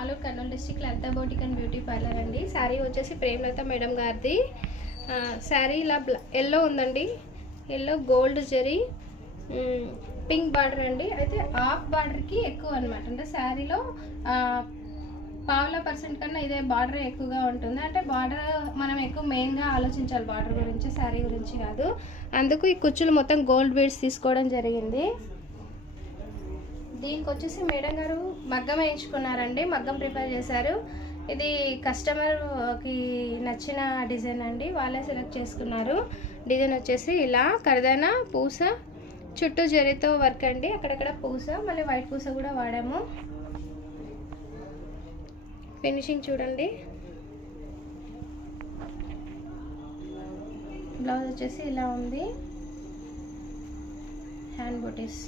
Aluru Kurnool district Lalitha boutique and beauty parlour అండి. శారీ వచ్చేసి Premalatha madam గారిది. శారీ ఇలా ఎల్లో ఉందండి, yellow gold zari pink border అండి. అయితే హాఫ్ బార్డర్కి ఎక్కువ అనమాట, అంటే శారీలో 50% కన్నా ఇదే బార్డర్ ఎక్కువగా ఉంటుంది. అంటే బార్డర్ మనం ఎక్కువ మెయిన్గా ఆలోచించాలి బార్డర్ గురించి, శారీ గురించి కాదు. అందుకు ఈ కుచ్చులు మొత్తం గోల్డ్ బీడ్స్ తీసుకోవడం జరిగింది. దీనికి వచ్చేసి మేడం గారు మగ్గం వేయించుకున్నారండి, మగ్గం ప్రిపేర్ చేశారు. ఇది కస్టమర్కి నచ్చిన డిజైన్ అండి, వాళ్ళే సెలెక్ట్ చేసుకున్నారు. డిజైన్ వచ్చేసి ఇలా కరదానా పూస చుట్టూ జరీతో వర్క్ అండి, అక్కడక్కడ పూస, మళ్ళీ వైట్ పూస కూడా వాడాము. ఫినిషింగ్ చూడండి. బ్లౌజ్ వచ్చేసి ఇలా ఉంది, హ్యాండ్ బూటీస్.